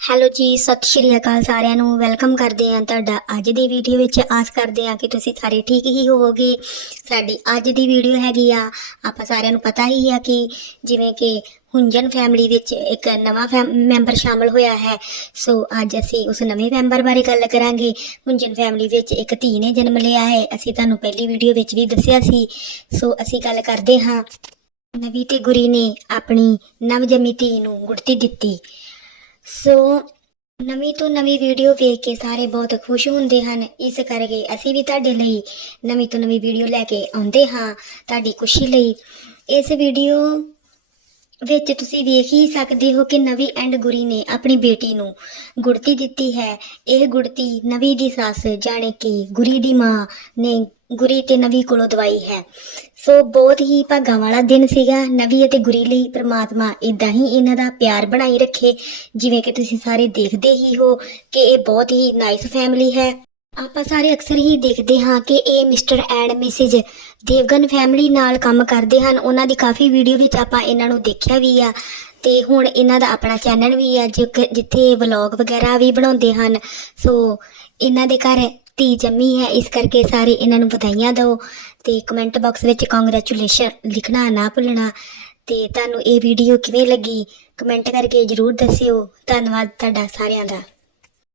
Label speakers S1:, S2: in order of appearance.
S1: Hello ਜੀ, ਸਤਿ ਸ਼੍ਰੀ ਅਕਾਲ ਸਾਰਿਆਂ ਨੂੰ। ਵੈਲਕਮ ਕਰਦੇ ਹਾਂ ਤੁਹਾਡਾ ਅੱਜ ਦੀ ਵੀਡੀਓ ਵਿੱਚ। ਆਸ ਕਰਦੇ ਹਾਂ ਕਿ ਤੁਸੀਂ ਸਾਰੇ ਠੀਕ ਹੀ ਹੋਵੋਗੇ। ਸਾਡੀ ਅੱਜ ਦੀ ਵੀਡੀਓ ਹੈਗੀ ਆ। ਆਪਾਂ ਸਾਰਿਆਂ ਨੂੰ ਪਤਾ ਹੀ ਆ ਕਿ ਜਿਵੇਂ ਕਿ ਹੁੰਜਨ ਫੈਮਿਲੀ ਵਿੱਚ ਇੱਕ ਨਵਾਂ ਫੈਮ- ਮੈਂਬਰ ਸ਼ਾਮਲ ਹੋਇਆ ਹੈ। ਸੋ ਅੱਜ ਅਸੀਂ ਉਸ ਨਵੇਂ ਮੈਂਬਰ ਬਾਰੇ ਗੱਲ ਕਰਾਂਗੇ। ਹੁੰਜਨ ਫੈਮਿਲੀ ਵਿੱਚ ਇੱਕ ਧੀ ਨੇ ਜਨਮ ਲਿਆ ਹੈ। ਅਸੀਂ ਤੁਹਾਨੂੰ ਪਹਿਲੀ ਵੀਡੀਓ ਵਿੱਚ ਵੀ ਦੱਸਿਆ ਸੀ। ਸੋ ਅਸੀਂ ਗੱਲ ਕਰਦੇ ਹਾਂ। ਨਵੀ ਤੇ ਗੁਰੀ ਨੇ ਆਪਣੀ ਨਵਜੰਮੀ ਧੀ ਨੂੰ ਗੁੜਤੀ ਦਿੱਤੀ। ਸੋ ਨਵੀਂ ਤੋਂ ਨਵੀਂ ਵੀਡੀਓ ਵੇਖ ਕੇ ਸਾਰੇ ਬਹੁਤ ਖੁਸ਼ ਹੁੰਦੇ ਹਨ। ਇਸ ਕਰਕੇ ਅਸੀਂ ਵੀ ਤੁਹਾਡੇ ਲਈ ਨਵੀਂ ਤੋਂ ਨਵੀਂ ਵੀਡੀਓ ਲੈ ਕੇ ਆਉਂਦੇ ਹਾਂ ਤੁਹਾਡੀ ਖੁਸ਼ੀ ਲਈ। ਇਸ ਵੀਡੀਓ ਵਿੱਚ ਤੁਸੀਂ ਵੇਖ ਹੀ ਸਕਦੇ ਹੋ ਕਿ ਨਵੀ ਐਂਡ ਗੁਰੀ ਨੇ ਆਪਣੀ ਬੇਟੀ ਨੂੰ ਗੁੜਤੀ ਦਿੱਤੀ ਹੈ। ਇਹ ਗੁੜਤੀ ਨਵੀ ਦੀ ਸੱਸ, ਜਾਣੇ ਕਿ ਗੁਰੀ ਦੀ ਮਾਂ ਨੇ ਗੁਰੀ ਤੇ ਨਵੀ ਕੋਲੋਂ ਦਵਾਈ ਹੈ। ਸੋ ਬਹੁਤ ਹੀ ਭਾਗਾਂ ਵਾਲਾ ਦਿਨ ਸੀਗਾ। ਨਵੀ ਅਤੇ ਗੁਰੀ ਲਈ ਪ੍ਰਮਾਤਮਾ ਇਦਾਂ ਹੀ ਇਹਨਾਂ ਦਾ ਪਿਆਰ ਬਣਾਈ ਰੱਖੇ, ਜਿਵੇਂ ਕਿ ਤੁਸੀਂ ਸਾਰੇ ਦੇਖਦੇ ਹੀ ਹੋ ਕਿ ਇਹ ਬਹੁਤ ਹੀ ਨਾਈਸ ਫੈਮਿਲੀ ਹੈ। ਆਪਾਂ ਸਾਰੇ ਅਕਸਰ ਹੀ ਦੇਖਦੇ ਹਾਂ ਕਿ ਇਹ mister and missus Devgan family ਨਾਲ ਕੰਮ ਕਰਦੇ ਹਨ। ਉਹਨਾਂ ਦੀ ਕਾਫੀ ਵੀਡੀਓ ਵਿੱਚ ਆਪਾਂ ਇਹਨਾਂ ਨੂੰ ਦੇਖਿਆ ਵੀ ਆ ਤੇ ਹੁਣ ਇਹਨਾਂ ਦਾ ਆਪਣਾ ਚੈਨਲ ਵੀ ਆ ਜੋ ਜਿੱਥੇ ਵਲੌਗ ਵਗੈਰਾ ਵੀ ਬਣਾਉਂਦੇ ਹਨ। ਸੋ ਇਹਨਾਂ ਦੇ ਘਰ ਧੀ ਜੰਮੀ ਹੈ, ਇਸ ਕਰਕੇ ਸਾਰੇ ਇਹਨਾਂ ਨੂੰ ਵਧਾਈਆਂ ਦਿਓ ਤੇ ਕਮੈਂਟ ਬਾਕਸ ਵਿੱਚ ਕੰਗ੍ਰੈਚੁਲੇਸ਼ਨ ਲਿਖਣਾ ਨਾ ਭੁੱਲਣਾ ਤੇ ਤੁਹਾਨੂੰ ਇਹ ਵੀਡੀਓ ਕਿਵੇਂ ਲੱਗੀ ਕਮੈਂਟ ਕਰਕੇ ਜਰੂਰ ਦੱਸਿਓ, ਧੰਨਵਾਦ ਤੁਹਾਡਾ ਸਾਰਿਆਂ ਦਾ।